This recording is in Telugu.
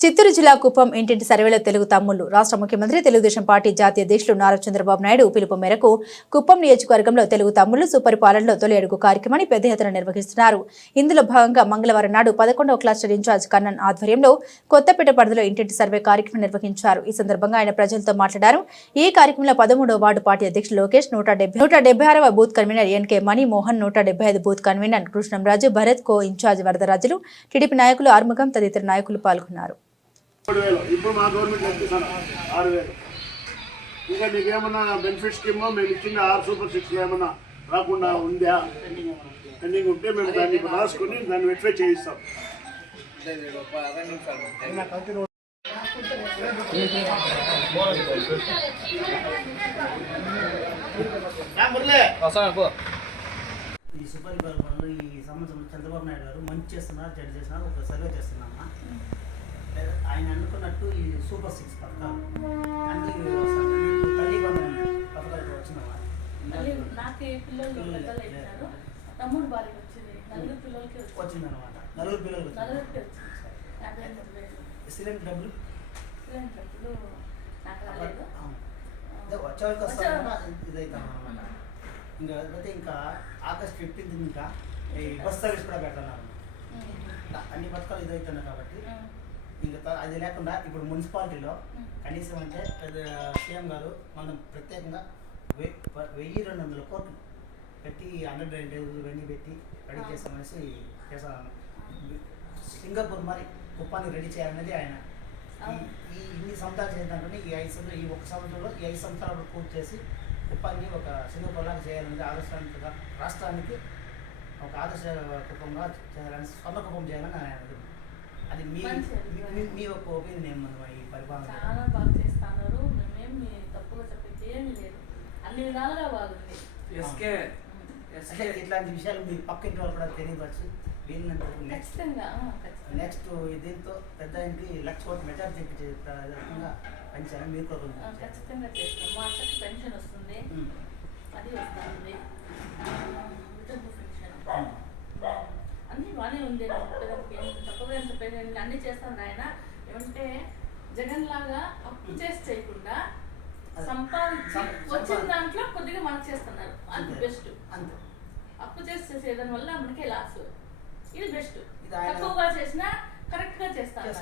చిత్తూరు జిల్లా కుప్పం ఇంటింటి సర్వేలో తెలుగు తమ్ముళ్ళు రాష్ట్ర ముఖ్యమంత్రి తెలుగుదేశం పార్టీ జాతీయ అధ్యక్షులు నారా చంద్రబాబు నాయుడు పిలుపు మేరకు కుప్పం నియోజకవర్గంలో తెలుగు తమ్ముళ్ళు సుపరిపాలనలో తొలి అడుగు కార్యక్రమాన్ని పెద్ద ఎత్తున నిర్వహిస్తున్నారు. ఇందులో భాగంగా మంగళవారం నాడు పదకొండవ క్లస్టర్ ఇన్ఛార్జ్ కన్నన్ ఆధ్వర్యంలో కొత్తపేట పరిధిలో ఇంటింటి సర్వే కార్యక్రమం నిర్వహించారు. ఈ సందర్భంగా ఆయన ప్రజలతో మాట్లాడారు. ఈ కార్యక్రమంలో పదమూడవ వార్డు పార్టీ అధ్యక్షులు లోకేష్ నూట డెబ్బై నూట డెబ్బై ఆరవ booth convener NK Mani Mohan నూట డెబ్బై ఐదు booth convener Krishnamraju Bharat co incharge Varadarajulu TDP నాయకులు ఆర్ముగం తదితర నాయకులు పాల్గొన్నారు. మూడు వేలు ఇప్పుడు మా గవర్నమెంట్ ఎంత ఆరు వేలు ఇంకా నీకు ఏమన్నా బెనిఫిట్ స్కీమ్ మేము ఇచ్చిన ఆరు సూపర్ సిక్స్ ఏమన్నా రాకుండా ఉందా? పెండింగ్ ఉంటే మేము దాన్ని రాసుకుని దాన్ని వెరిఫై చేయిస్తాం. ఈ సుపరి పరిపాలనలో ఈ సంవత్సరం చంద్రబాబు నాయుడు గారు మంచి చేస్తున్నారు జడ్జి చేస్తున్నారు ఒక సర్వే చేస్తున్నామా ఆయన అనుకున్నట్టు ఈ సూపర్ సిక్స్ పథకాలు తల్లి పథకాలు తమ్ముడు భార్యకి వచ్చింది. నలుగురు పిల్లలకి వచ్చింది. నలుగురు నలుగురికి వచ్చింది. సిలిండర్ డబ్బులు? నాకు రాలేదు. వచ్చేవాళ్ళకి వస్తామన్నా ఇదవుతాం అనమాట ఇంకా అయితే ఇంకా ఆగస్ట్ ఫిఫ్టీన్త్ ఇంకా ఈ బస్ సర్వీస్ కూడా పెడుతున్నారు అన్ని పథకాలు ఇదవుతున్నాయి కాబట్టి ఇంకా అది లేకుండా ఇప్పుడు మున్సిపాలిటీలో కనీసం అంటే పెద్ద సీఎం గారు మనం ప్రత్యేకంగా వెయ్యి రెండు వందల కోట్లు పెట్టి అండర్ డ్రైనేజ్ ఇవన్నీ పెట్టి రెడీ చేస్తామనేసి చేస్తాను సింగపూర్ మరి కుప్పాన్ని రెడీ చేయాలనేది ఆయన. ఈ- ఇన్ని సంవత్సరాలు చేద్దామని ఈ ఐదు సంవత్సరాలు ఈ ఒక సంవత్సరంలో ఈ ఐదు సంవత్సరాలు పూర్తి చేసి కుప్పాన్ని ఒక సింగపూర్ లాగా చేయాలనేది ఆదర్శానికి రాష్ట్రానికి ఒక ఆదర్శ కుప్పంగా చేయాలని స్వర్ణ కుప్పం చేయాలని ఆయన. అది మీ. మీ- మీ- మీ యొక్క ఒపీనియన్ ఏమన్నా ఈ పరిపాలన చాలా బాగా చేస్తున్నారు. మేమేమి తప్పుగా చెప్పేది ఏమీ లేదు. అన్ని విధాలుగా బాగుంది. ఎస్కే అంటే ఇట్లాంటి విషయాలు మీ పక్క ఇంటి వాళ్ళు కూడా తెలియపరిచి. వీళ్ళంత నెక్స్ట్ నెక్స్ట్ దీంతో పెద్ద ఆయనకి లక్ష కోట్ల మెజార్టీ విధంగా పెంచాలని మీరు కూడా. ఖచ్చితంగా చేస్తాం. మా అక్కకి పెన్షన్ వస్తుంది. అది వస్తుంది. పెన్షన్ అన్నీ బాగానే ఉంది. లేదు. అన్నీ చేస్తాను ఆయన ఏమంటే జగన్ లాగా అప్పు చేసి చేయకుండా సంపాదించి వచ్చిన దాంట్లో కొద్దిగా మనకు చేస్తున్నారు. అది అంతే. బెస్ట్. అంతే. అప్పు చేసి చేసేదాని వల్ల మనకి లాస్. ఇది బెస్ట్. తక్కువగా చేసినా కరెక్ట్గా చేస్తారు